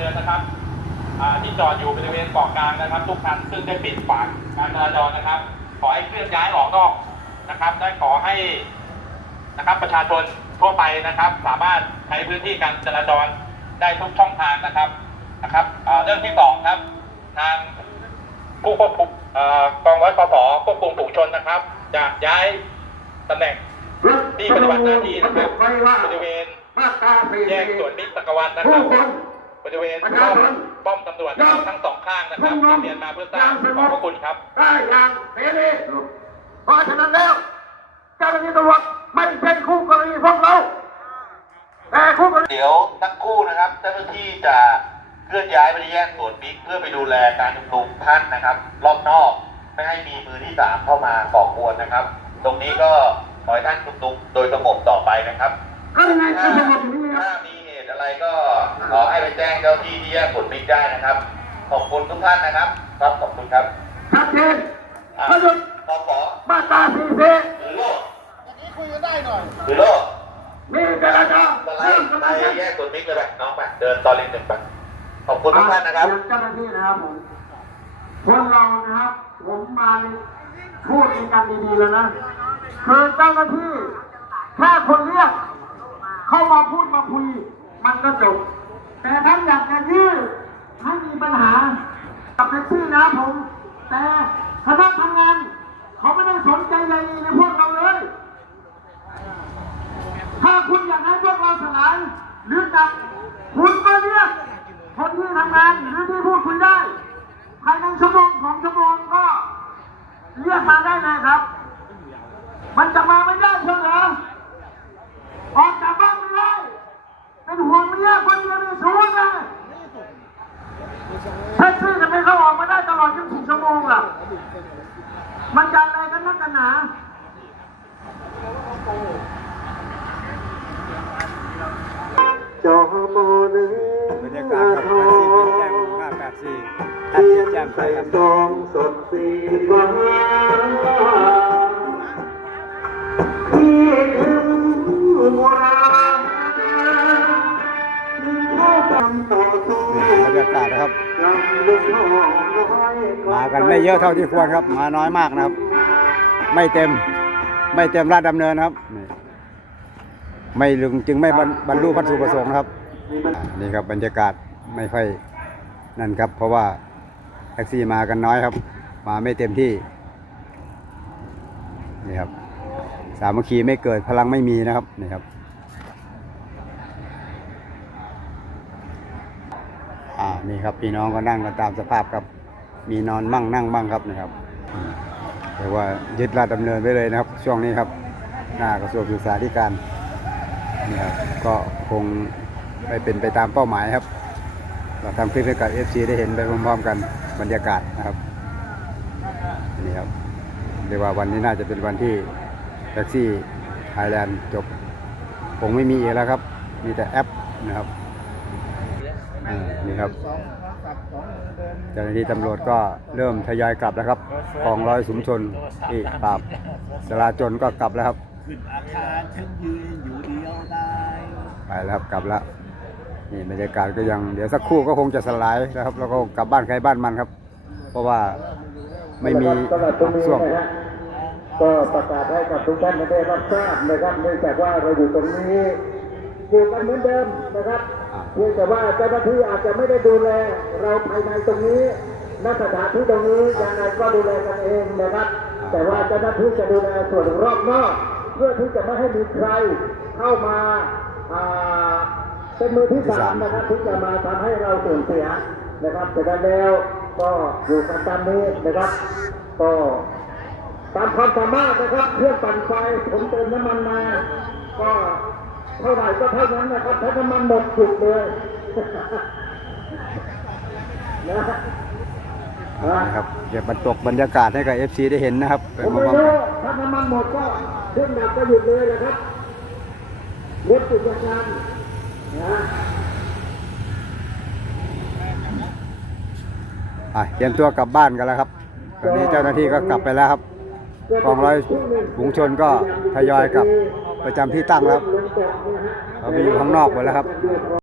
เือนะครับที่จอดอยู่บริเวณเกาะกลางนะครับ ทุกคันซึ่งได้ปิดขวาการจราจรนะครับ ขอให้เคลื่อนย้ายออกนอกนะครับได้ขอให้นะครับประชาชนทั่วไปนะครับ สามารถใช้พื้นที่การจราจรได้ทุกช่องทางนะครับนะครับเรื่องที่สองครับ ทางผู้ควบคุมเอ่อกองร้อยปภควบคุมฝูงชนนะครับ จะย้ายตำแหน่งที่ปฏิบัติหน้าที่นะครับบริเวณแยกสวนมิตรตะกวันนะครับ บริเวณป้อมป้อมตำรวจนะครับทั้งสองข้างนะครับที่เรียนมาเพื่อทราบขอบพระคุณครับได้อย่างเสรีเพราะฉะนั้นแล้วเจ้าหน้าที่ตำรวจไม่ใช่คู่กรณีพวกเราแต่คู่กรณีเดี๋ยวสักครู่นะครับเจ้าหน้าที่จะเคลื่อนย้ายไปที่แยกสวนบิ๊กเพื่อไปดูแลการชุมนุมท่านนะครับ รอบนอกไม่ให้มีมือที่สามเข้ามาก่อกวนนะครับ ตรงนี้ก็ขอให้ท่านชุมนุมโดยสงบต่อไปนะครับก็ยังไงก็สงบอยู่นี่คถ้ารับมีเหตุอะไรก็ ขอให้ไปแจ้งเจ้าที่ที่แยกสวนบิ๊กได้นะครับ ขอบคุณทุกท่านนะครับ ครับขอบคุณครับชัดเจนอะประยุทธ์ขอขอมาตราสี่สี่หรือโลกหรือโลกมีเจรจาสไลเริ่มด์กันไปแล้วแยกสวนบิ๊กเลยไปน้องไปเดินตอริมหนึ่งไปขอบคุณทุกท่านนะครับเจ้าหน้าที่นะครับผมคนเรานะครับ ผมมาในพูดในกันดีๆแล้วนะคือเจ้าหน้าที่แค่คนเรียกเข้ามาพูดมาคุยมันก็จบ แต่ท่านอยากจะยื้อให้มีปัญหากับแท็กซี่นะผม แต่คณะทำงาน เขาไม่ได้สนใจใยในพวกเราเลย ถ้าคุณอยากให้พวกเราสลายหรือจับคุณก็เรียกคนที่ทำงานหรือที่พูดคุยได้ ภายในชั่วโมงของชั่วโมงก็เรียกมาได้เลยครับ มันจะมาไม่ได้เชียวเหรอออกจากบ้านไม่ได้ เป็นห่วงเมียคนเมียมีชู้ไง แท็กซี่ทำไมเขาออกมาได้ตลอด24ชั่วโมงอะ มันจะอะไรกันนักกันหนาจอมอหนึ่งบรรยากาศครับแท็กซี่เป็นแจ้ง584ท่านเสียแจ้งไปครับ สองสดสีฟ้า บรรยากาศนะครับ มากันไม่เยอะเท่าที่ควรครับ มาน้อยมากนะครับ ไม่เต็ม ไม่เต็มราชดำเนินครับ ไม่ลึงจึงไม่บรรลุพัตถุประสงค์ครับ นี่ครับบรรยากาศไม่ค่อยนั่นครับ เพราะว่าแท็กซี่มากันน้อยครับ มาไม่เต็มที่ นี่ครับ สามัคคีไม่เกิดพลังไม่มีนะครับ นี่ครับ อ่า นี่ครับพี่น้องก็นั่งกันตามสภาพครับ มีนอนมั่งนั่งบ้างครับนะครับอืมแต่ว่ายึดราชดำเนินไปเลยนะครับ ช่วงนี้ครับหน้ากระทรวงศึกษาธิการนี่ครับก็คงไม่เป็นไปตามเป้าหมายครับ เราทำคลิปให้กับ FC ได้เห็นไปพร้อมๆกันบรรยากาศนะครับนี่ครับเรียกว่าวันนี้น่าจะเป็นวันที่แท็กซี่ไทยแลนด์จบคงไม่มีอีกแล้วครับ มีแต่แอปนะครับ อ่านี่ครับเจ้าหน้าที่ตำรวจก็เริ่มทยอยกลับแล้วครับกองร้อยสุมชนที่ปราบจราจนก็กลับแล้วครับ ขึ้นอาคารฉันยืนอยู่เดียวได้ไปแล้วครับกลับแล้วนี่บรรยากาศก็ยังเดี๋ยวสักครู่ก็คงจะสลายนะครับ แล้วก็กลับบ้านใครบ้านมันครับ เพราะว่าไม่มีช่วงก็ประกาศให้กับทุกท่านได้รับทราบนะครับเนื่องจากว่าเราอยู่ตรงนี้ อยู่กันเหมือนเดิมนะครับอ่าเพียงแต่ว่าเจ้าหน้าที่อาจจะไม่ได้ดูแลเราภายในตรงนี้ณสถานที่ตรงนี้ยังไงก็ดูแลกันเองนะครับ แต่ว่าเจ้าหน้าที่จะดูแลส่วนรอบนอก เพื่อที่จะไม่ให้มีใครเข้ามาอ่าเป็นมือที่สามนะครับที่จะมาทำให้เราสูญเสียนะครับแต่นั้นแล้วก็อยู่กันตามนี้นะครับก็ตามความสามารถนะครับเครื่องปั่นไฟผมเติมน้ำมันมา ก็ เท่าไหร่ก็เท่านั้นนะครับถ้าน้ำมันหมดจุดเลยนะนะครับเก็บบรรจบบรรยากาศให้กับ FC ได้เห็นนะครับไปผมพร้ไม่อมๆรู้กันถ้าน้ำมันหมดก็เครื่องดับก็หยุดเลยนะครับรถติดงานนะอะเตรียมตัวกลับบ้านกันแล้วครับ ตอนนี้เจ้าหน้าที่ก็กลับไปแล้วครับกองร้อยฝูงชนก็ทยอยกลับ ประจำที่ตั้งแล้วครับเราไปอยู่ข้างนอกหมดแล้วครับ